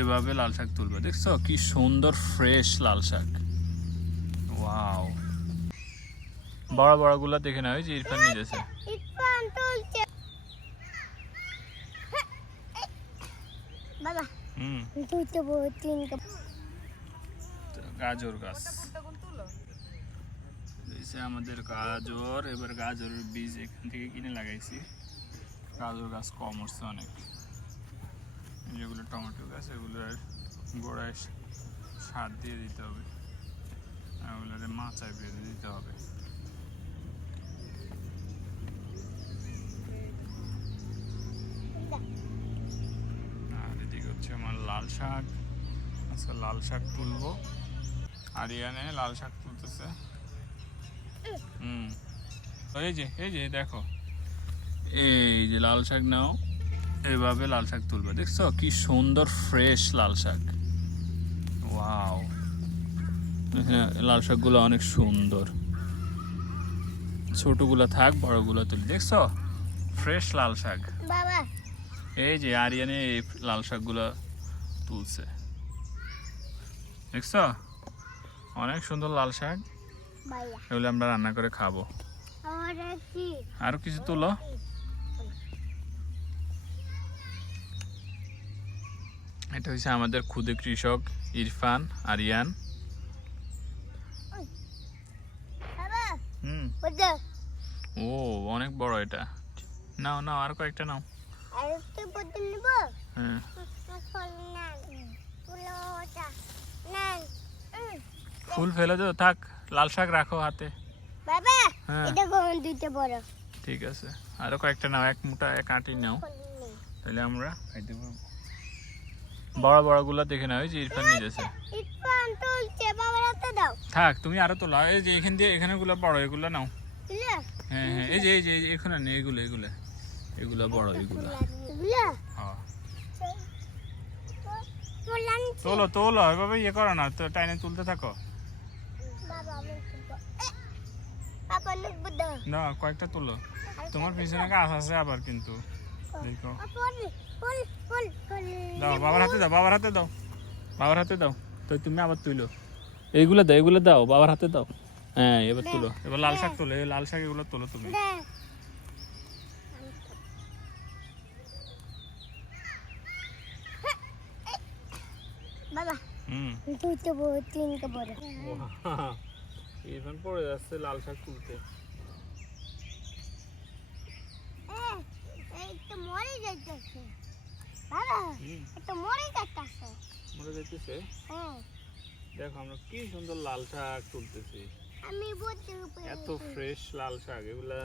এভাবে লাল শাক তুলবে দেখছ? কি সুন্দর ফ্রেশ লাল শাক। ওয়াও বড় বড়গুলা দেখে না ওই যে ইরফান নিয়েছে গাজর গাছ। আমাদের গাজর এবার গাজরের বীজ এখান থেকে কিনে লাগাইছি। গাজর গাছ কম হচ্ছে অনেক। যেগুলো টমেটো গাছ, এগুলোর গোড়ায় সার দিয়ে দিতে হবে। ওগুলোরে মাচায় বেঁধে দিতে হবে। আর এদিকে হচ্ছে আমার লাল শাক। আচ্ছা লাল শাক তুলবো। আর আরিয়ানে লাল শাক তুলতেছে। হুম। এই যে এই যে, দেখো। এই যে লাল শাক নাও। এইভাবে লাল শাক তুলবে দেখছ? কি সুন্দর ফ্রেশ লাল শাক। ওয়াও লাল শাকগুলো অনেক সুন্দর। ছোটগুলো থাক বড়গুলো তুলি দেখছ? ফ্রেশ লাল শাক। এই যে আরিয়ানে এই লাল শাকগুলো তুলছে। দেখছ? অনেক সুন্দর লাল শাক। এগুলো আমরা রান্না করে খাব। আরও কিছু তুলো? এটা হচ্ছে আমাদের ক্ষুদে কৃষক ইরফান, আরিয়ান। ও, অনেক বড় এটা। নাও নাও, আর কয়েকটা নাও। হ্যাঁ। ফল ফুল দাও, থাক, লাল শাক রাখো হাতে। হ্যাঁ। ঠিক আছে। আরও কয়েকটা নাও, এক মুঠা, এক আঁটি নাও। তাহলে আমরা খাইতে পারব। বড় বড়গুলা দেখে নাও যে ইরফান নিয়েছে ইরফান তুলছে বাবার হাতে দাও। থাক তুমি আরও তোলা এই যে এখান দিয়ে এখানে গুলো বড় এগুলো নাও। হ্যাঁ হ্যাঁ এই যে এই যে এখানে নেই এগুলো এগুলো। এগুলো বড় এগুলো হ্যাঁ। তোলো তোলো এভাবে ইয়ে করো না তো টাইনে তুলতে থাকো। না কয়েকটা তোলো। তোমার পিছনে গাছ আছে আবার কিন্তু। দেখো। দাও বাবার হাতে দাও বাবার হাতে দাও। বাবার হাতে দাও। তো তুমি আবার তুলো। এইগুলো দাও এগুলো দাও বাবার হাতে দাও। হ্যাঁ এবার তুলো। এবার লাল শাক তোলো এই লাল শাক এগুলো তোলো তুমি। দে। বাবা। হুম। তুই তো বড় তিনটা বড়। ইরফান পড়ে যাচ্ছে লাল শাক তুলতে এই তো মরে যাইতেছে বাবা মরে যাইতেছে মরে যাইতেছে? হ্যাঁ। দেখো আমরা কি সুন্দর লাল শাক তুলতেছি। আমি বলতে এত ফ্রেশ লাল শাক এগুলা